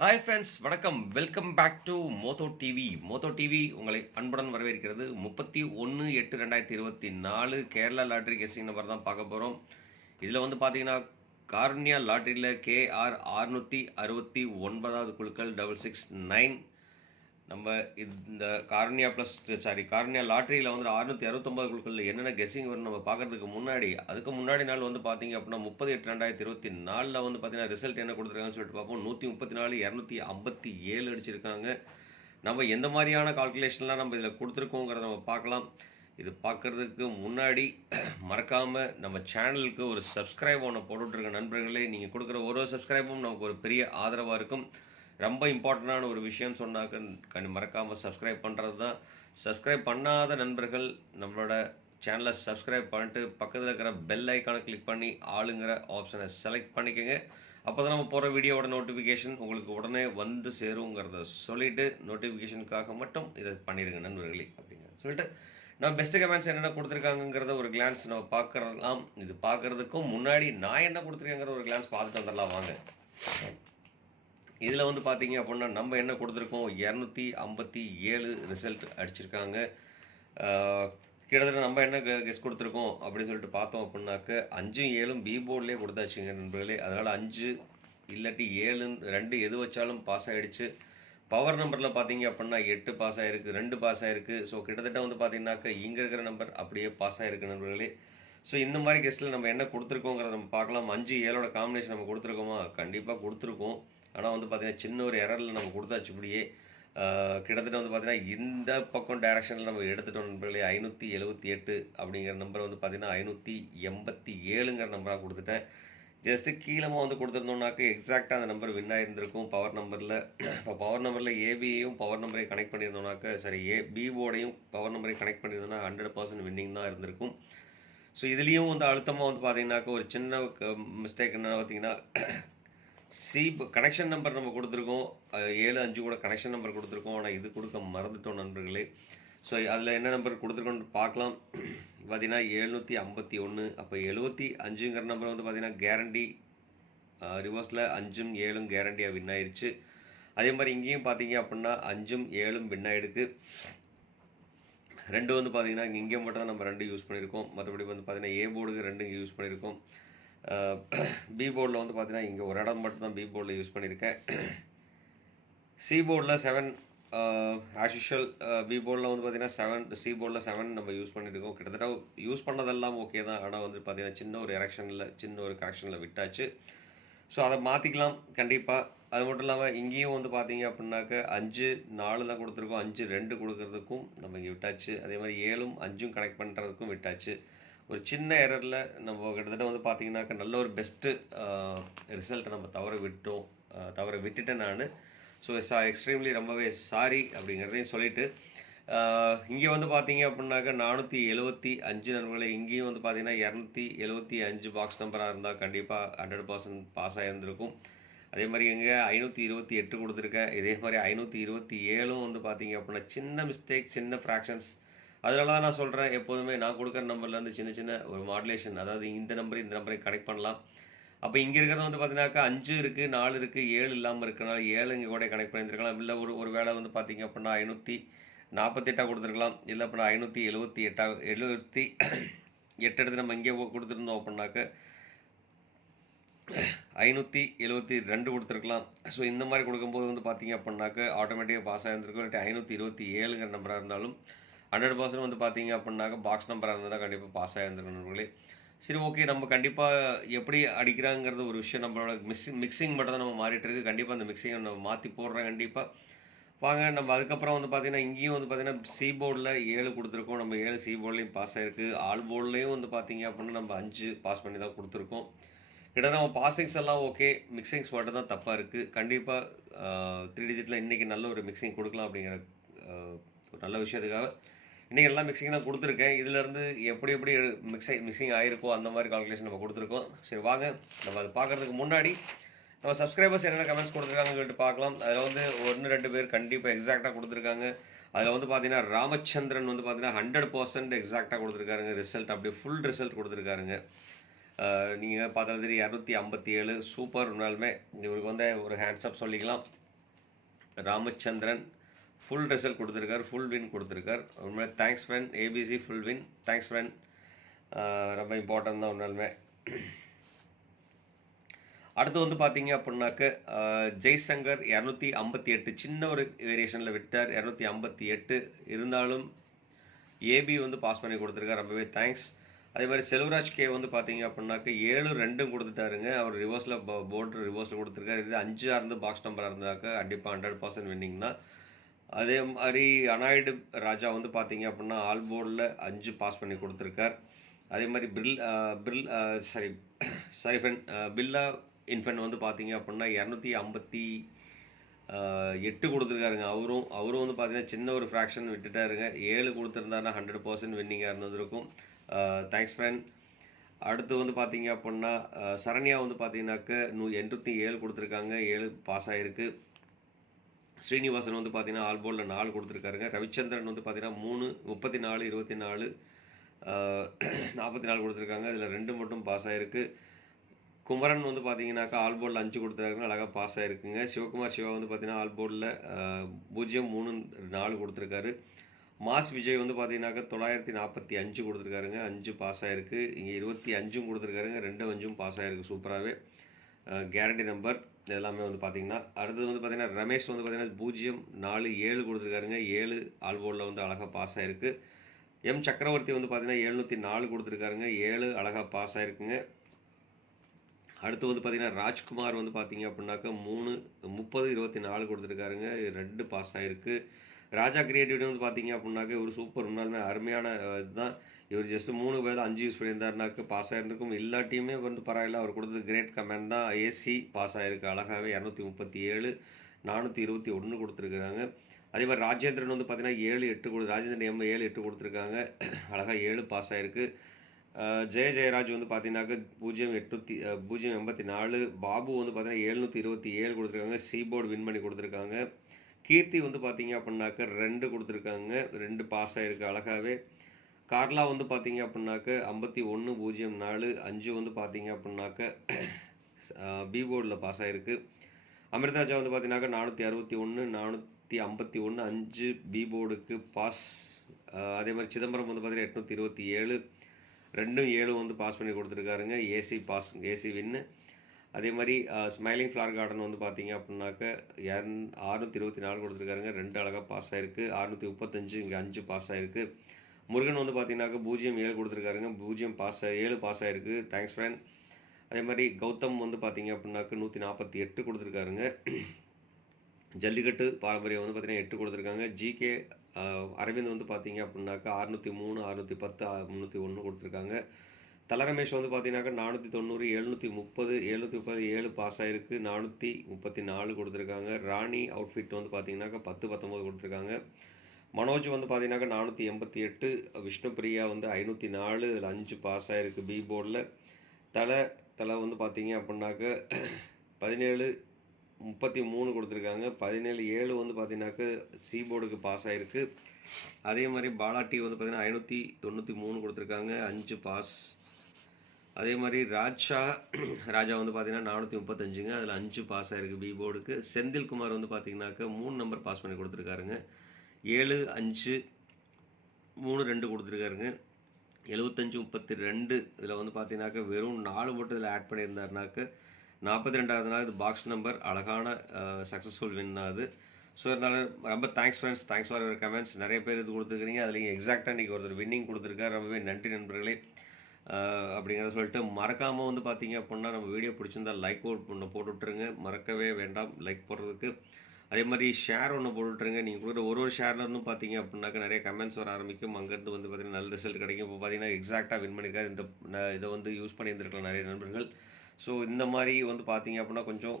Hi friends, வணக்கம். Welcome back to Moto TV. Moto TV உங்களை அன்புடன் வரவேற்கிறது. 31/8/2024 கேரளா லாட்ரி கெஸ்ஸிங் நம்பர் தான் பார்க்க போகிறோம். இதில் வந்து பார்த்தீங்கன்னா கார்னியா லாட்ரியில் KR 669வது குழுக்கள் 669. நம்ம இந்த கார்னியா லாட்ரியில் வந்து 669 குழுக்களில் என்னென்ன கெஸ்ஸிங் வரும் நம்ம பார்க்கறதுக்கு அதுக்கு முன்னாடி நாள் வந்து பார்த்தீங்க அப்படின்னா 30/8/2024 வந்து பார்த்தீங்கன்னா ரிசல்ட் என்ன கொடுத்துருக்காங்கன்னு சொல்லிட்டு பார்ப்போம். 134 257 அடிச்சிருக்காங்க. நம்ம எந்த மாதிரியான கால்குலேஷன்லாம் நம்ம இதில் கொடுத்துருக்கோங்கிறத நம்ம பார்க்கலாம். இது பார்க்குறதுக்கு முன்னாடி மறக்காமல் நம்ம சேனலுக்கு ஒரு சப்ஸ்கிரைப் ஒன்று போட்டுட்ருக்க நண்பர்களே. நீங்கள் கொடுக்குற ஒரு சப்ஸ்கிரைபும் நமக்கு ஒரு பெரிய ஆதரவாக இருக்கும். ரொம்ப இம்பார்ட்டண்டான ஒரு விஷயம் சொன்னாக்க மறக்காமல் சப்ஸ்கிரைப் பண்ணுறது தான். சப்ஸ்கிரைப் பண்ணாத நண்பர்கள் நம்மளோட சேனலை சப்ஸ்கிரைப் பண்ணிட்டு பக்கத்தில் இருக்கிற பெல் ஐக்கானை கிளிக் பண்ணி ஆளுங்கிற ஆப்ஷனை செலக்ட் பண்ணிக்கோங்க. அப்போ தான் நம்ம போகிற வீடியோவோட நோட்டிஃபிகேஷன் உங்களுக்கு உடனே வந்து சேருங்கிறத சொல்லிவிட்டு நோட்டிஃபிகேஷனுக்காக மட்டும் இதை பண்ணிடுங்க நண்பர்களே அப்படிங்கிற சொல்லிட்டு நம்ம பெஸ்ட்டு கமெண்ட்ஸ் என்னென்ன கொடுத்துருக்காங்கிறத ஒரு கிளான்ஸ் நம்ம பார்க்கலாம். இது பார்க்குறதுக்கும் முன்னாடி நான் என்ன கொடுத்துருக்கேங்கிற ஒரு கிளான்ஸ் பார்த்துட்டு வந்துடலாம் வாங்க. இதில் வந்து பார்த்தீங்க அப்படின்னா நம்ம என்ன கொடுத்துருக்கோம், 257 ரிசல்ட் அடிச்சிருக்காங்க. கிட்டத்தட்ட நம்ம என்ன கெஸ் கொடுத்துருக்கோம் அப்படின்னு சொல்லிட்டு பார்த்தோம் அப்படின்னாக்க 5ம் 7ம் பி போர்ட்லேயே கொடுத்தாச்சுங்க நண்பர்களே. அதனால் 5 இல்லாட்டி 7 2 எது வச்சாலும் பாஸ் ஆகிடுச்சு. பவர் நம்பரில் பார்த்தீங்க அப்படின்னா 8 பாஸ் ஆகிருக்கு, 2 பாஸ் ஆகிருக்கு. ஸோ கிட்டத்தட்ட வந்து பார்த்தீங்கன்னாக்க இங்கே இருக்கிற நம்பர் அப்படியே பாஸ் ஆகிருக்கு நண்பர்களே. ஸோ இந்த மாதிரி கெஸ்ட்டில் நம்ம என்ன கொடுத்துருக்கோங்கிறத நம்ம பார்க்கலாம். 5 7ஓட காம்பினேஷன் நம்ம கொடுத்துருக்கோமா? கண்டிப்பாக கொடுத்துருக்கோம். ஆனால் வந்து பார்த்திங்கன்னா சின்ன ஒரு எரரில் நம்ம கொடுத்தாச்சு. இப்படியே கிட்டத்தட்ட வந்து பார்த்திங்கன்னா இந்த பக்கம் டைரக்ஷனில் நம்ம எடுத்துட்டோம் நண்பர்களே. 578 அப்படிங்கிற நம்பரை வந்து பார்த்திங்கன்னா 587ங்கிற நம்பராக கொடுத்துட்டேன். ஜஸ்ட்டு கீழமாக வந்து கொடுத்துருந்தோம்னாக்க எக்ஸாக்டாக அந்த நம்பர் வின் ஆகிருந்திருக்கும் பவர் நம்பரில். இப்போ பவர் நம்பரில் ஏபியையும் பவர் நம்பரையும் கனெக்ட் பண்ணியிருந்தோம்னாக்க பி போர்டையும் பவர் நம்பரையும் கனெக்ட் பண்ணியிருந்தோம்னா 100% வின்னிங் தான் இருந்திருக்கும். ஸோ இதுலேயும் வந்து அழுத்தமாக வந்து பார்த்திங்கனாக்கா ஒரு சின்ன மிஸ்டேக் என்னென்னு பார்த்திங்கன்னா கனெக்ஷன் நம்பர் நம்ம கொடுத்துருக்கோம். 7 5 கூட கனெக்ஷன் நம்பர் கொடுத்துருக்கோம். ஆனால் இது கொடுக்க மறந்துட்டோம் நண்பர்களே. ஸோ அதில் என்ன நம்பர் கொடுத்துருக்கோன்னு பார்க்கலாம். பார்த்தீங்கன்னா 751. அப்போ 75ங்கிற நம்பர் வந்து பார்த்திங்கன்னா கேரண்டி ரிவர்ஸில் 5ம் 7ம் கேரண்டியாக வின் ஆயிடுச்சு. அதே மாதிரி இங்கேயும் பார்த்தீங்க அப்படின்னா 5ம் 7ம் வின் ஆகிடுக்கு. 2 வந்து பார்த்திங்கன்னா இங்கே மட்டும் தான் நம்ம 2 யூஸ் பண்ணியிருக்கோம். மற்றபடி வந்து பார்த்திங்கன்னா ஏ போர்டுக்கு 2 இங்கே யூஸ் பண்ணியிருக்கோம். பி போர்டில் வந்து பார்த்திங்கன்னா இங்கே ஒரு இடம் மட்டும் தான் பி போர்டில் யூஸ் பண்ணியிருக்கேன். சி போர்டில் 7 ஆஸ் யூஷுவல். பி போர்டில் வந்து பார்த்திங்கன்னா 7, சி போர்டில் 7 நம்ம யூஸ் பண்ணியிருக்கோம். கிட்டத்தட்ட யூஸ் பண்ணதெல்லாம் ஓகே தான். ஆனால் வந்து பார்த்திங்கன்னா சின்ன ஒரு கரெக்ஷனில் விட்டாச்சு. ஸோ அதை மாற்றிக்கலாம் கண்டிப்பாக. அது மட்டும் இல்லாமல் இங்கேயும் வந்து பார்த்தீங்க அப்படின்னாக்க 5 4 தான் கொடுத்துருக்கோம். 5 2 கொடுக்கறதுக்கும் நம்ம இங்கே விட்டாச்சு. அதே மாதிரி 7ம் 5ம் கனெக்ட் பண்ணுறதுக்கும் விட்டாச்சு. ஒரு சின்ன எரரில் நம்ம கிட்டத்தட்ட வந்து பார்த்தீங்கன்னாக்க நல்ல ஒரு பெஸ்ட்டு ரிசல்ட்டை நம்ம தவற விட்டுட்டேன் நான். ஸோ எக்ஸ்ட்ரீம்லி ரொம்பவே சாரி அப்படிங்கிறதையும் சொல்லிவிட்டு இங்கே வந்து பார்த்தீங்க அப்படின்னாக்க 475 நண்பர்களை. இங்கேயும் வந்து பார்த்தீங்கன்னா 275 பாக்ஸ் நம்பராக இருந்தால் கண்டிப்பாக 100% பாஸ் ஆகியிருந்திருக்கும். அதே மாதிரி எங்கே 528 கொடுத்துருக்கேன். இதே மாதிரி 527ம் வந்து பார்த்தீங்க அப்படின்னா சின்ன மிஸ்டேக், சின்ன ஃப்ராக்ஷன்ஸ். அதனால தான் நான் சொல்கிறேன், எப்போதுமே நான் கொடுக்குற நம்பர்லேருந்து சின்ன ஒரு மாடுலேஷன், அதாவது இந்த நம்பரை கனெக்ட் பண்ணலாம். அப்போ இங்கே இருக்கிறது வந்து பார்த்தீங்கன்னாக்கா 5 இருக்குது, 4 இருக்குது, 7 இல்லாமல் இருக்கிறனால 7 இங்கே கூட கனெக்ட் பண்ணியிருக்கலாம். இல்லை ஒரு வேளை வந்து பார்த்தீங்க அப்படின்னா 548 கொடுத்துருக்கலாம். இல்லை அப்படின்னா 578 எடுத்து நம்ம இங்கே கொடுத்துருந்தோம் அப்படின்னாக்க 572 கொடுத்துருக்கலாம். ஸோ இந்த மாதிரி கொடுக்கும்போது வந்து பார்த்தீங்க அப்படின்னாக்க ஆட்டோமேட்டிக்காக பாஸ் ஆகிருந்திருக்கும். இல்லாட்டி 527ங்கிற நம்பராக இருந்தாலும் 100% வந்து பார்த்தீங்க அப்படின்னாக்க பாக்ஸ் நம்பராக இருந்ததுன்னா கண்டிப்பாக பாஸ் ஆகிருந்திருக்கும் நண்பர்களே. சரி, ஓகே. நம்ம கண்டிப்பாக எப்படி அடிக்கிறாங்கிறது ஒரு விஷயம். நம்மளோட மிக்சிங் மட்டும் தான் நம்ம மாறிட்டு இருக்குது. கண்டிப்பாக அந்த மிக்சிங்கை நம்ம மாற்றி போடுறோம் கண்டிப்பாக. வாங்க நம்ம அதுக்கப்புறம் வந்து பார்த்திங்கன்னா இங்கேயும் வந்து பார்த்திங்கன்னா சி போர்டில் 7 கொடுத்துருக்கோம். நம்ம 7 சி போர்ட்லேயும் பாஸ் ஆகிருக்கு. ஆல் போர்ட்லேயும் வந்து பார்த்திங்க அப்படின்னா நம்ம 5 பாஸ் பண்ணி தான் கொடுத்துருக்கோம். கிட்ட நம்ம பாசிங்ஸ் எல்லாம் ஓகே, மிக்சிங்ஸ் மட்டும் தான் தப்பாக இருக்குது. கண்டிப்பாக 3 டிஜிட்டில் இன்றைக்கி நல்ல ஒரு மிக்சிங் கொடுக்கலாம் அப்படிங்கிற ஒரு நல்ல விஷயத்துக்காக இன்றைக்கி எல்லாம் மிக்சிங் தான் கொடுத்துருக்கேன். இதிலேருந்து எப்படி மிக்சிங் ஆகிருக்கோ அந்த மாதிரி கால்குலேஷன் நம்ம கொடுத்துருக்கோம். சரி வாங்க, நம்ம அதை பார்க்குறதுக்கு முன்னாடி நம்ம சப்ஸ்கிரைபர்ஸ் என்னென்ன கமெண்ட்ஸ் கொடுத்துருக்காங்கன்னு சொல்லிட்டு பார்க்கலாம். அதில் வந்து 1-2 பேர் கண்டிப்பாக எக்ஸாக்டாக கொடுத்துருக்காங்க. அதில் வந்து பார்த்தீங்கன்னா ராமச்சந்திரன் வந்து பார்த்தீங்கன்னா 100% எக்ஸாக்டாக கொடுத்துருக்காருங்க. ரிசல்ட் அப்படியே ஃபுல் ரிசல்ட் கொடுத்துருக்காருங்க. நீங்கள் பார்த்தாலும் தெரியும் 257 சூப்பர். உண்மையாலுமே இவருக்கு வந்து ஒரு ஹேண்ட்ஸ்அப் சொல்லிக்கலாம். ராமச்சந்திரன் ஃபுல் ரிசல்ட் கொடுத்துருக்கார், ஃபுல் வின் கொடுத்துருக்கார். ரொம்ப thanks friend. ABC full win. Thanks friend. ரொம்ப இம்பார்ட்டன்ட் தான் ஒன்றாலுமே. அடுத்து வந்து பார்த்தீங்க அப்படின்னாக்க ஜெய்சங்கர் 258 சின்ன ஒரு வேரியேஷனில் விட்டார். 258 இருந்தாலும் ஏபி வந்து பாஸ் பண்ணி கொடுத்துருக்கார். ரொம்பவே தேங்க்ஸ். அதே மாதிரி செல்வராஜ் கே வந்து பார்த்தீங்க அப்படின்னாக்க 7-2 கொடுத்துட்டாருங்க. அவர் ரிவர்ஸில் போர்டு ரிவர்ஸில் கொடுத்துருக்காரு. இது 5 இருந்து பாக்ஸ் நம்பராக இருந்தாக்க கண்டிப்பாக 100% வின்னிங் தான். அதே மாதிரி அனாய்டு ராஜா வந்து பார்த்தீங்க அப்படின்னா ஆல் போர்டில் 5 பாஸ் பண்ணி கொடுத்துருக்கார். அதே மாதிரி பில்லா இன்ஃபென்ட் வந்து பார்த்தீங்க அப்படின்னா 258 கொடுத்துருக்காருங்க. அவரும் வந்து பார்த்தீங்கன்னா சின்ன ஒரு ஃப்ராக்ஷன் விட்டுட்டாருங்க. 7 கொடுத்துருந்தாருன்னா 100% வின்னிங்காக இருந்ததுருக்கும். Thanks friend. அடுத்து வந்து பார்த்தீங்க அப்படின்னா சரண்யா வந்து பார்த்தீங்கன்னாக்க 807 கொடுத்துருக்காங்க. 7 பாஸ் ஆகிருக்கு. ஸ்ரீனிவாசன் வந்து பார்த்தீங்கன்னா ஆல் போர்டில் 4 கொடுத்துருக்காருங்க. ரவிச்சந்திரன் வந்து பார்த்தீங்கன்னா 3, 34, 24, 44 கொடுத்துருக்காங்க. இதில் 2 மட்டும் பாஸ் ஆகிருக்கு. குமரன் வந்து பார்த்தீங்கன்னாக்கா ஆல் போர்டில் 5 கொடுத்துருக்காங்க. அழகாக பாஸ் ஆகிருக்குங்க. சிவகுமார் சிவா வந்து பார்த்தீங்கன்னா ஆல் போர்டில் 0, 3, 4 கொடுத்துருக்காரு. மாஸ் விஜய் வந்து பார்த்தீங்கன்னாக்கா 945 கொடுத்துருக்காருங்க. 5 பாஸ் ஆகிருக்கு. இங்கே 25 கொடுத்துருக்காருங்க. 2 5 பாஸ் ஆகிருக்கு. சூப்பராகவே கேரண்டி நம்பர் எல்லாமே வந்து பார்த்தீங்கன்னா. அடுத்தது வந்து பார்த்தீங்கன்னா ரமேஷ் வந்து பார்த்தீங்கன்னா 0, 4, 7 கொடுத்துருக்காருங்க. 7 ஆல் போர்டில் வந்து அழகாக பாஸ் ஆகிருக்கு. எம் சக்கரவர்த்தி வந்து பார்த்தீங்கன்னா 704 கொடுத்துருக்காருங்க. 7 அழகாக பாஸ் ஆகிருக்குங்க. அடுத்து வந்து பார்த்தீங்கன்னா ராஜ்குமார் வந்து பார்த்தீங்க அப்படின்னாக்கா 3, 30, 24 கொடுத்துருக்காருங்க. 2 பாஸ் ஆகிருக்கு. ராஜா கிரியேட்டிவிட்டி வந்து பார்த்தீங்க அப்படின்னாக்க ஒரு சூப்பர் உண்மையாலுமே அருமையான இதுதான். இவர் ஜஸ்ட் 3 பேர் 5 யூஸ் பண்ணியிருந்தாருனாக்க பாஸ் ஆகிருந்திருக்கும். எல்லாத்தையுமே வந்து பரவாயில்ல. அவர் கொடுத்தது கிரேட் கமெண்ட் தான். ஏசி பாஸ் ஆகிருக்கு அழகாகவே. 237, 421 கொடுத்துருக்குறாங்க. அதே மாதிரி ராஜேந்திரன் வந்து பார்த்தீங்கன்னா 7, 8 ராஜேந்திரன் 7, 8 கொடுத்துருக்காங்க. அழகாக 7 பாஸ் ஆகிருக்கு. ஜெயராஜ் வந்து பார்த்தீங்கன்னாக்க 084. பாபு வந்து பார்த்தீங்கன்னா 727 கொடுத்துருக்காங்க. சீபோர்டு வின் பண்ணி கொடுத்துருக்காங்க. கீர்த்தி வந்து பார்த்தீங்க அப்படின்னாக்க 2 கொடுத்துருக்காங்க. 2 பாஸ் ஆகிருக்கு அழகாகவே. கார்லா வந்து பார்த்தீங்க அப்படின்னாக்க 5104, 5 வந்து பார்த்தீங்க அப்படின்னாக்க பி போர்டில் பாஸ் ஆகிருக்கு. அமிர்தாஜா வந்து பார்த்தீங்கன்னாக்க 461, 451, 5 பி போர்டுக்கு பாஸ். அதே மாதிரி சிதம்பரம் வந்து பார்த்தீங்கன்னா 827, 2, 7 வந்து பாஸ் பண்ணி கொடுத்துருக்காருங்க. ஏசி பாஸ், ஏசி வின்னு. அதே மாதிரி ஸ்மைலிங் ஃப்ளார் கார்டன் வந்து பார்த்தீங்க அப்படின்னாக்க 624 கொடுத்துருக்காருங்க. 2 அழகாக பாஸ் ஆகிருக்கு. 635 இங்கே 5 பாஸ் ஆகிருக்கு. முருகன் வந்து பார்த்தீங்கன்னாக்க 0, 7 கொடுத்துருக்காருங்க. 0 பாஸ் 7 பாஸ் ஆகிருக்கு. Thanks friend. அதே மாதிரி கௌதம் வந்து பார்த்தீங்க அப்படின்னாக்க 148 கொடுத்துருக்காருங்க. ஜல்லிக்கட்டு பாரம்பரியம் வந்து பார்த்தீங்கன்னா 8 கொடுத்துருக்காங்க. ஜிகே அரவிந்த் வந்து பார்த்தீங்க அப்படின்னாக்கா 603, 610, 301 கொடுத்துருக்காங்க. தலரமேஷ் வந்து பார்த்தீங்கன்னாக்கா 490, 730, 730, 7 பாஸ் ஆகிருக்கு. 434 கொடுத்துருக்காங்க. ராணி அவுட்ஃபிட் வந்து பார்த்தீங்கன்னாக்கா 10, 19 கொடுத்துருக்காங்க. மனோஜ் வந்து பார்த்தீங்கன்னாக்கா 488, விஷ்ணுபிரியா வந்து 504, இதில் 5 பாஸ் ஆகிருக்கு பி போர்டில். தலை வந்து பார்த்தீங்க அப்படின்னாக்க 17, 33 கொடுத்துருக்காங்க. 17, 7 வந்து பார்த்தீங்கன்னாக்க சி போர்டுக்கு பாஸ் ஆகிருக்கு. அதே மாதிரி பாலாட்டி வந்து பார்த்தீங்கன்னா 593 கொடுத்துருக்காங்க. 5 பாஸ். அதே மாதிரி ராஜா வந்து பார்த்தீங்கன்னா 435ங்க. அதில் 5 பாஸ் ஆகிருக்கு பி போர்டுக்கு. செந்தில்குமார் வந்து பார்த்தீங்கன்னாக்க 3 நம்பர் பாஸ் பண்ணி கொடுத்துருக்காருங்க. 7, 5, 3, 2 கொடுத்துருக்காருங்க. 75, 32, இதில் வந்து பார்த்தீங்கன்னாக்க வெறும் 4 மட்டும் இதில் ஆட் பண்ணியிருந்தாருனாக்க 42வது நாள் இது பாக்ஸ் நம்பர். அழகான சக்ஸஸ்ஃபுல் வின் ஆகுது. ஸோ அதனால் ரொம்ப thanks friends. Thanks for your comments. நிறைய பேர் இது கொடுத்துருக்கிறீங்க. அதில் எக்ஸாக்டாக இன்றைக்கி ஒருத்தர் வின்னிங் கொடுத்துருக்காரு. ரொம்பவே நன்றி நண்பர்களே. அப்படிங்கிறத சொல்லிட்டு மறக்காமல் வந்து பார்த்தீங்க அப்படின்னா நம்ம வீடியோ பிடிச்சிருந்தா லைக் போட்டு விட்ருங்க. மறக்கவே வேண்டாம் லைக் போடுறதுக்கு. அதே மாதிரி ஷேர் ஒன்று போட்டுவிட்ருங்க. நீங்கள் கொடுக்குற ஒரு ஷேர்லன்னு பார்த்தீங்க அப்படின்னாக்கா நிறைய கமெண்ட்ஸ் வர ஆரம்பிக்கும். அங்கேருந்து வந்து பார்த்தீங்கன்னா நல்ல ரிசல்ட் கிடைக்கும். இப்போ பார்த்தீங்கன்னா எக்ஸாக்டாக வின் பண்ணியிருக்காரு. இதை வந்து யூஸ் பண்ணியிருந்துருக்கலாம் நிறைய நண்பர்கள். ஸோ இந்த மாதிரி வந்து பார்த்தீங்க அப்படின்னா கொஞ்சம்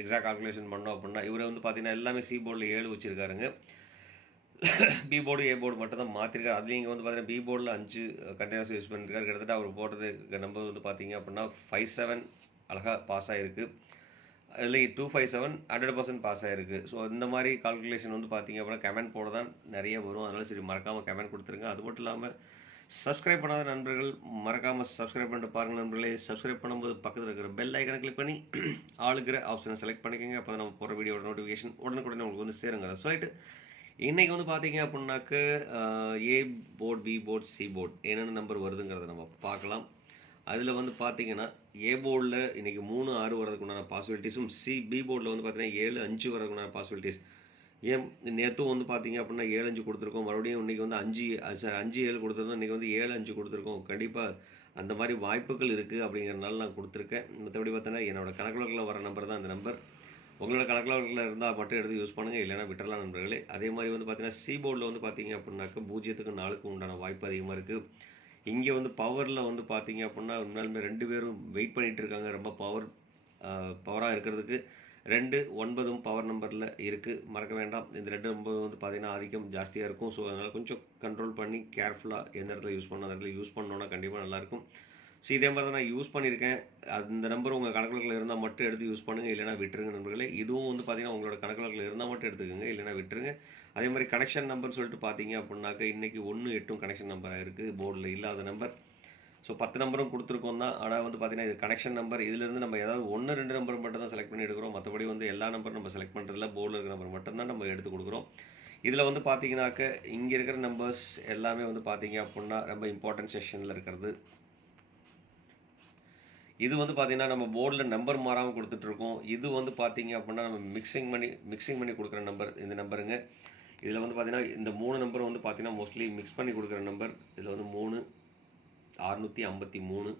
எக்ஸாக்ட் கால்குலேஷன் பண்ணோம் அப்படின்னா இவரை வந்து பார்த்தீங்கன்னா எல்லாமே சி போர்டில் 7 வச்சுருக்காருங்க. பி போர்டு ஏ போர்டு மட்டும் தான் மாற்றிருக்காரு. அதுலேயும் இங்கே வந்து பார்த்தீங்கன்னா பி போர்டில் 5 கண்டினியூஸ் யூஸ் பண்ணியிருக்காரு. கிட்டத்தட்ட அவர் போடுறது நம்பர் வந்து பார்த்தீங்க அப்படின்னா 57 அழகாக பாஸ் ஆகிருக்கு. அதில் 257 100% பாஸ் ஆகிருக்கு. ஸோ இந்த மாதிரி கால்குலேஷன் வந்து பார்த்தீங்க அப்படின்னா கமெண்ட் போட தான் நிறைய வரும். அதனால் சரி மறக்காமல் கமெண்ட் கொடுத்துருங்க. அது மட்டும் இல்லாமல் சப்ஸ்கிரைப் பண்ணாத நண்பர்கள் மறக்காமல் சப்ஸ்கிரைப் பண்ணிட்டு பாருங்கள் நண்பர்களே. சப்ஸ்கிரைப் பண்ணும்போது பக்கத்தில் இருக்கிற பெல் ஐக்கனை கிளிக் பண்ணி ஆளுக்கிற ஆப்ஷனை செலக்ட் பண்ணிக்கோங்க. அப்போ தான் நம்ம போகிற வீடியோட நோட்டிஃபிகேஷன் உடனுக்குடனே உங்களுக்கு வந்து சேருங்க. அதை சொல்லிட்டு இன்றைக்கி வந்து பார்த்தீங்க அப்படின்னாக்க A board, B board, C board என்னென்ன நம்பர் வருதுங்கிறத நம்ம பார்க்கலாம். அதில் வந்து பார்த்தீங்கன்னா ஏ போர்டில் இன்றைக்கி 3, 6 வரதுக்கு உண்டான பாசிபிலிட்டிஸும், பி போர்டில் வந்து பார்த்தீங்கன்னா 7, 5 வரதுக்கு உண்டான பாசிபிலிட்டிஸ். ஏன் நேற்றும் வந்து பார்த்தீங்க அப்படின்னா 7, 5 கொடுத்துருக்கோம். மறுபடியும் இன்றைக்கி வந்து 5, 7 கொடுத்துருந்தோம். இன்றைக்கி வந்து 7, 5 கொடுத்துருக்கோம். கண்டிப்பாக அந்த மாதிரி வாய்ப்புகள் இருக்குது அப்படிங்கிறனால நான் கொடுத்துருக்கேன். மற்றபடி பார்த்தீங்கன்னா என்னோடய கணக்கில் வர நம்பர் தான் அந்த நம்பர். உங்களோட கணக்கில் இருந்தால் மட்டும் எடுத்து யூஸ் பண்ணுங்கள், இல்லைனா விட்டுறலாம் நண்பர்களே. அதே மாதிரி வந்து பார்த்தீங்கன்னா சி போர்டில் வந்து பார்த்தீங்க அப்படின்னாக்க 0க்கு 4க்கு உண்டான வாய்ப்பு அதிகமாக இருக்குது. இங்கே வந்து பவரில் வந்து பார்த்தீங்க அப்படின்னா உண்மையாலுமே 2 பேரும் வெயிட் பண்ணிகிட்டு இருக்காங்க. ரொம்ப பவராக இருக்கிறதுக்கு 2, 9ம் பவர் நம்பரில் இருக்குது. மறக்க வேண்டாம், இந்த 2, 9 வந்து பார்த்திங்கன்னா ஆதிக்கம் ஜாஸ்தியாக இருக்கும். ஸோ அதனால் கொஞ்சம் கண்ட்ரோல் பண்ணி கேர்ஃபுல்லாக எந்த இடத்துல யூஸ் பண்ணணும், அந்த இடத்துல யூஸ் பண்ணோன்னா கண்டிப்பாக நல்லாயிருக்கும். ஸோ இதே மாதிரி தான் நான் யூஸ் பண்ணியிருக்கேன். அந்த நம்பர் உங்கள் கணக்கில் இருந்தால் மட்டும் எடுத்து யூஸ் பண்ணுங்கள், இல்லைனா விட்டுருங்க நண்பர்களே. இதுவும் வந்து பார்த்திங்கன்னா உங்களோட கணக்கில் இருந்தால் மட்டும் எடுத்துக்கோங்க, இல்லைனா விட்டுருங்க. அதே மாதிரி கனெக்ஷன் நம்பர் சொல்லிட்டு பார்த்தீங்க அப்படின்னாக்க இன்றைக்கி 1, 8 கனெக்ஷன் நம்பராக இருக்குது. போர்டில் இல்லாத நம்பர். ஸோ 10 நம்பரும் கொடுத்துருக்கோம் தான். ஆனால் வந்து பார்த்திங்கன்னா இது கனெக்ஷன் நம்பர். இதிலேருந்து நம்ம ஏதாவது 1, 2 நம்பர் மட்டும் தான் செலக்ட் பண்ணி எடுக்கிறோம். மற்றபடி வந்து எல்லா நம்பரும் நம்ம செலக்ட் பண்ணுறதில்ல. போர்டில் இருக்கிற நம்பர் மட்டும்தான் நம்ம எடுத்து கொடுக்குறோம். இதில் வந்து பார்த்தீங்கன்னாக்க இங்கே இருக்கிற நம்பர்ஸ் எல்லாமே வந்து பார்த்தீங்க அப்படின்னா ரொம்ப இம்பார்ட்டன்ட் செஷனில் இருக்கிறது. இது வந்து பார்த்திங்கன்னா நம்ம போர்டில் நம்பர் மாறாமல் கொடுத்துட்ருக்கோம். இது வந்து பார்த்திங்க அப்படின்னா நம்ம மிக்சிங் பண்ணி கொடுக்குற நம்பர் இந்த நம்பருங்க. இதில் வந்து பார்த்திங்கன்னா இந்த 3 நம்பர் வந்து பார்த்திங்கன்னா மோஸ்ட்லி மிக்ஸ் பண்ணி கொடுக்குற நம்பர். இதில் வந்து 3, 653.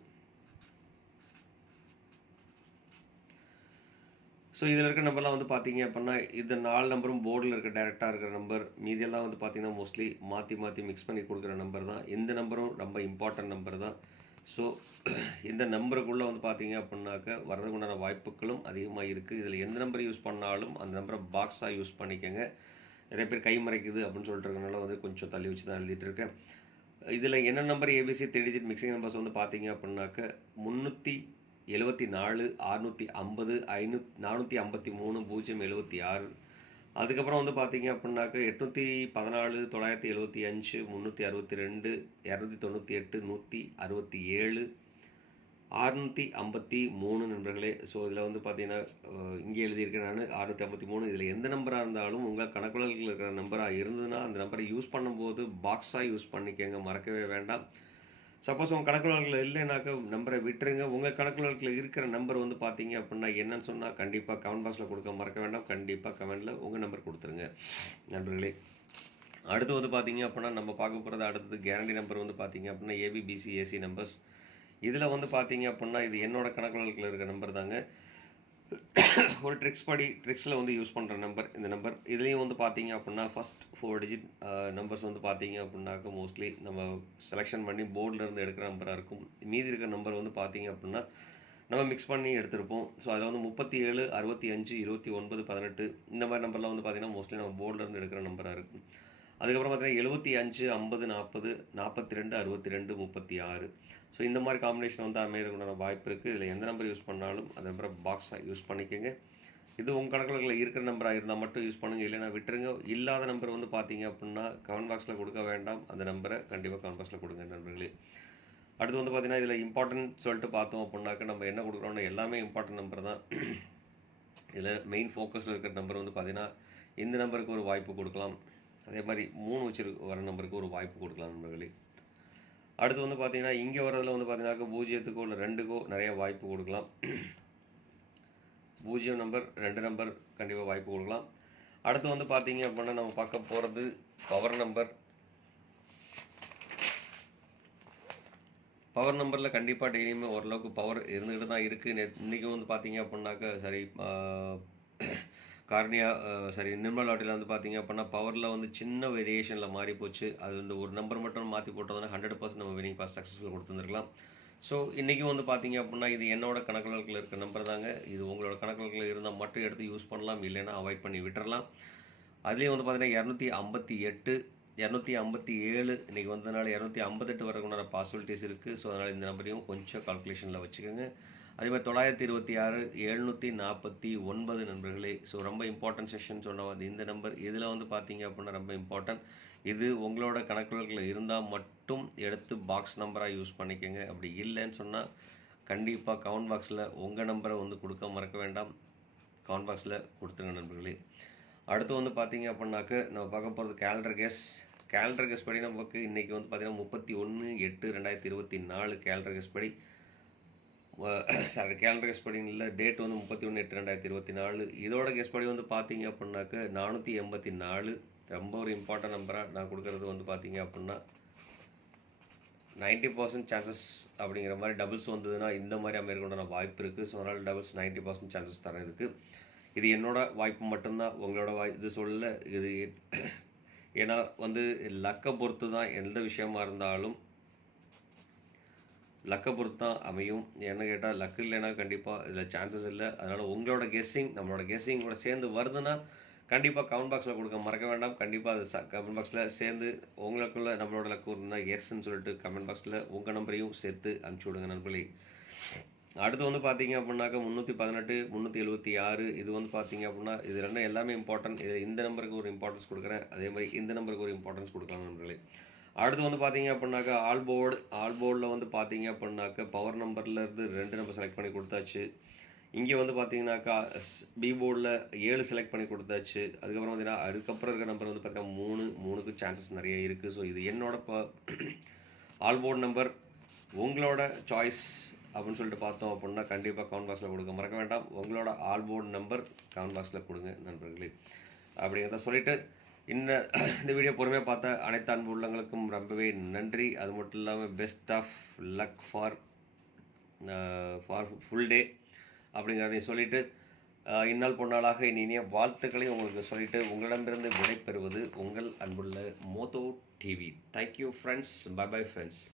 ஸோ இதில் இருக்கிற நம்பர்லாம் வந்து பார்த்தீங்க அப்படின்னா இந்த 4 நம்பரும் போர்டில் இருக்க டேரெக்டாக இருக்கிற நம்பர். மீதியெல்லாம் வந்து பார்த்திங்கன்னா மோஸ்ட்லி மாற்றி மிக்ஸ் பண்ணி கொடுக்குற நம்பர் தான். இந்த நம்பரும் ரொம்ப இம்பார்ட்டன்ட் நம்பர் தான். ஸோ இந்த நம்பருக்குள்ளே வந்து பார்த்தீங்க அப்படின்னாக்க வர்றதுக்கு உண்டான வாய்ப்புகளும் அதிகமாக இருக்குது. இதில் எந்த நம்பர் யூஸ் பண்ணாலும் அந்த நம்பரை பாக்ஸாக யூஸ் பண்ணிக்கோங்க. நிறைய பேர் கை மறைக்குது அப்படின்னு சொல்லிட்டு இருக்கனால வந்து கொஞ்சம் தள்ளி வச்சு தான் எழுதிட்டு இருக்கேன். இதில் என்ன number ABC 3 digit mixing numbers வந்து பார்த்தீங்க அப்படின்னாக்க 374, 650, 453, 076. அதுக்கப்புறம் வந்து பார்த்தீங்க அப்படின்னாக்க 814, 975, 362, 298, 167, 653 நண்பர்களே. ஸோ இதில் வந்து பார்த்தீங்கன்னா இங்கே எழுதியிருக்கேன் நான் 653. இதில் எந்த நம்பராக இருந்தாலும் உங்கள் கணக்குகளில் இருக்கிற நம்பராக இருந்ததுன்னா அந்த நம்பரை யூஸ் பண்ணும்போது பாக்ஸாக யூஸ் பண்ணிக்கோங்க, மறக்கவே வேண்டாம். சப்போஸ் உங்கள் கணக்குகளில் இல்லைனாக்கா நம்பரை விட்டுருங்க. உங்கள் கணக்குகளில் இருக்கிற நம்பர் வந்து பார்த்தீங்க அப்படின்னா என்னன்னு சொன்னால் கண்டிப்பாக கமெண்ட் பாக்ஸில் கொடுக்க மறக்க வேண்டாம். கண்டிப்பாக கமெண்டில் உங்கள் நம்பர் கொடுத்துருங்க நண்பர்களே. அடுத்து வந்து பார்த்தீங்க அப்படின்னா நம்ம பார்க்க போகிறது அடுத்தது கேரண்டி நம்பர் வந்து பார்த்தீங்க அப்படின்னா ஏபிபிசி ஏசி நம்பர்ஸ். இதில் வந்து பார்த்தீங்க அப்படின்னா இது என்னோடய கணக்குகளில் இருக்கிற நம்பர் தாங்க. ஒரு ட்ரிக்ஸில் வந்து யூஸ் பண்ணுற நம்பர் இந்த நம்பர். இதுலேயும் வந்து பார்த்தீங்க அப்படின்னா ஃபஸ்ட் 4 டிஜிட் நம்பர்ஸ் வந்து பார்த்தீங்க அப்படின்னாக்க மோஸ்ட்லி நம்ம செலெக்ஷன் பண்ணி போர்டில் இருந்து எடுக்கிற நம்பராக இருக்கும். மீதி இருக்கிற நம்பர் வந்து பார்த்தீங்க அப்படின்னா நம்ம மிக்ஸ் பண்ணி எடுத்திருப்போம். ஸோ அதில் வந்து 37, 65, 29, 18 இந்த மாதிரி நம்பர்லாம் வந்து பார்த்தீங்கன்னா மோஸ்ட்லி நம்ம போர்டில் இருந்து எடுக்கிற நம்பராக இருக்கும். அதுக்கப்புறம் பார்த்தீங்கன்னா 75, 50, 40, 42, 62, 36. ஸோ இந்த மாதிரி காம்பினேஷன் வந்து அமைகிறதுக்குண்டான வாய்ப்பு இருக்குது. இதில் எந்த நம்பர் யூஸ் பண்ணாலும் அந்த நம்பரை பாக்ஸாக யூஸ் பண்ணிக்கோங்க. இது உங்கள் கணக்கில் இருக்கிற நம்பராக இருந்தால் மட்டும் யூஸ் பண்ணுங்கள், இல்லைனா விட்டுருங்க. இல்லாத நம்பர் வந்து பார்த்தீங்க அப்படின்னா கமெண்ட் பாக்ஸில் கொடுக்க வேண்டாம். அந்த நம்பரை கண்டிப்பாக கமெண்ட் பாக்ஸில் கொடுங்க நண்பர்களே. அடுத்து வந்து பார்த்தீங்கன்னா இதில் இம்பார்ட்டன்ட் சொல்லிட்டு பார்த்தோம் அப்படின்னாக்க நம்ம என்ன கொடுக்குறோம்னா எல்லாமே இம்பார்ட்டன்ட் நம்பர் தான். இதில் மெயின் ஃபோக்கஸில் இருக்கிற நம்பர் வந்து பார்த்தீங்கன்னா இந்த நம்பருக்கு ஒரு வாய்ப்பு கொடுக்கலாம். அதே மாதிரி 3 வர நம்பருக்கு ஒரு வாய்ப்பு கொடுக்கலாம் நண்பர்களே. அடுத்து வந்து பார்த்தீங்கன்னா இங்கே வரதில் வந்து பார்த்தீங்கன்னாக்க 0க்கோ இல்லை 2க்கோ நிறைய வாய்ப்பு கொடுக்கலாம். 0 நம்பர் 2 நம்பர் கண்டிப்பாக வாய்ப்பு கொடுக்கலாம். அடுத்து வந்து பார்த்தீங்க அப்படின்னா நம்ம பார்க்க போகிறது பவர் நம்பர். பவர் நம்பரில் கண்டிப்பாக டெய்லியுமே ஓரளவுக்கு பவர் இருந்துக்கிட்டு தான் இருக்குது. இன்றைக்கும் வந்து பார்த்தீங்க அப்படின்னாக்க சரி நிர்மல் லாட்டரியில் வந்து பார்த்தீங்க அப்படின்னா பவரில் வந்து சின்ன வேரியேஷனில் மாறி போச்சு. அது வந்து ஒரு நம்பர் மட்டும் மாற்றி போட்டோம்னா 100% நம்ம வினிங் பாஸ் சக்ஸஸ்ஃபுல் கொடுத்துருந்துருக்கலாம். ஸோ இன்றைக்கும் வந்து பார்த்தீங்க அப்படின்னா இது என்னோட கணக்குகளில் இருக்கிற நம்பர் தாங்க. இது உங்களோட கணக்குகளில் இருந்தால் மட்டும் எடுத்து யூஸ் பண்ணலாம், இல்லைன்னா அவாய்ட் பண்ணி விட்டுறலாம். அதுலேயும் வந்து பார்த்தீங்கன்னா 258, 257 இன்றைக்கி வந்ததுனால 258 வரக்குண்டான பாசிபிலிட்டிஸ் இருக்குது. ஸோ அதனால் இந்த நம்பரையும் கொஞ்சம் கால்குலேஷனில் வச்சுக்கோங்க. அதே மாதிரி 926, 749 நண்பர்களே. ஸோ ரொம்ப இம்பார்ட்டன்ட் செஷன் சொன்னால் இந்த நம்பர் இதில் வந்து பார்த்தீங்க அப்படின்னா ரொம்ப இம்பார்ட்டன்ட். இது உங்களோட கணக்குகளில் இருந்தால் மட்டும் எடுத்து பாக்ஸ் நம்பராக யூஸ் பண்ணிக்கோங்க. அப்படி இல்லைன்னு சொன்னால் கண்டிப்பாக கமெண்ட் பாக்ஸில் உங்கள் நம்பரை வந்து கொடுக்க மறக்க வேண்டாம். கமெண்ட் பாக்ஸில் கொடுத்துருங்க நண்பர்களே. அடுத்து வந்து பார்த்தீங்க அப்படின்னாக்க நம்ம பார்க்க போகிறது கேலண்டர் கெஸ் படி நமக்கு இன்றைக்கி வந்து பார்த்திங்கன்னா 31/8/2024 கேலண்டர் கெஸ் படி கேலண்டர் கெஸ் படி இல்லை, டேட் வந்து 31/8/2024. இதோட கெஸ் படி வந்து பார்த்தீங்க அப்படின்னாக்க 484 ரொம்ப ஒரு இம்பார்ட்டன்ட் நம்பராக நான் கொடுக்குறது வந்து பார்த்தீங்க அப்படின்னா 90% சான்சஸ் அப்படிங்கிற மாதிரி டபுள்ஸ் வந்ததுன்னா இந்த மாதிரி அமையறதுக்கான வாய்ப்பு இருக்குது. ஸோ அதனால் டபுள்ஸ் 90% சான்சஸ் தரதுக்கு இது என்னோட வாய்ப்பு மட்டும்தான், உங்களோட இது சொல்ல இது. ஏன்னா வந்து லக்கை பொறுத்து தான் எந்த விஷயமா இருந்தாலும் லக்கை பொறுத்து தான் அமையும். என்ன கேட்டால் லக்கு இல்லைன்னா கண்டிப்பாக இதில் சான்சஸ் இல்லை. அதனால் உங்களோட கெஸ்ஸிங் நம்மளோட கெஸ்ஸிங் கூட சேர்ந்து வருதுன்னா கண்டிப்பாக கமெண்ட் பாக்ஸில் கொடுக்க மறக்க வேண்டாம். கண்டிப்பாக அது கமெண்ட் பாக்ஸில் சேர்ந்து உங்களுக்குள்ள நம்மளோட லக்கு இருந்தால் எஸ்ன்னு சொல்லிட்டு கமெண்ட் பாக்ஸில் உங்கள் நம்பரையும் சேர்த்து அனுப்பிச்சி விடுங்க நண்பர்களே. அடுத்து வந்து பார்த்தீங்க அப்படின்னாக்கா 318 376 இது வந்து பார்த்தீங்க அப்படின்னா இது ரெண்டும் எல்லாமே இம்பார்ட்டன்ட். இது இந்த நம்பருக்கு ஒரு இம்பார்ட்டன்ஸ் கொடுக்குறேன், அதே மாதிரி இந்த நம்பருக்கு ஒரு இம்பார்ட்டன்ஸ் கொடுக்கலாம் நண்பர்களே. அடுத்து வந்து பார்த்தீங்க அப்படின்னாக்கா ஆல் போர்டில் வந்து பார்த்தீங்க அப்படின்னாக்கா பவர் நம்பர்லேருந்து 2 நம்பர் செலக்ட் பண்ணி கொடுத்தாச்சு. இங்கே வந்து பார்த்தீங்கன்னாக்கா பி போர்டில் 7 செலக்ட் பண்ணி கொடுத்தாச்சு. அதுக்கப்புறம் பார்த்தீங்கன்னா அதுக்கப்புறம் இருக்கிற நம்பர் வந்து பார்த்தீங்கன்னா 3க்கு சான்சஸ் நிறைய இருக்குது. ஸோ இது என்னோட ஆல் போர்டு நம்பர். உங்களோட சாய்ஸ் அப்படின்னு சொல்லிட்டு பார்த்தோம் அப்படின்னா கண்டிப்பாக கமெண்ட் பாக்ஸில் கொடுக்க மறக்க வேண்டாம். உங்களோட ஆல் போர்டு நம்பர் கமெண்ட் பாக்ஸில் கொடுங்க நண்பர்களே. அப்படிங்கிறத சொல்லிவிட்டு இந்த வீடியோ பொறுமையாக பார்த்த அனைத்து அன்பு உள்ளங்களுக்கும் ரொம்பவே நன்றி. அது மட்டும் இல்லாமல் best of luck for full day அப்படிங்கிறதையும் சொல்லிவிட்டு இந்நாள் பொன்னாளாக இனிய வாழ்த்துக்களை உங்களுக்கு சொல்லிவிட்டு உங்களிடமிருந்து விடைபெறுவது உங்கள் அன்புள்ள Moto TV. Thank you friends. Bye friends.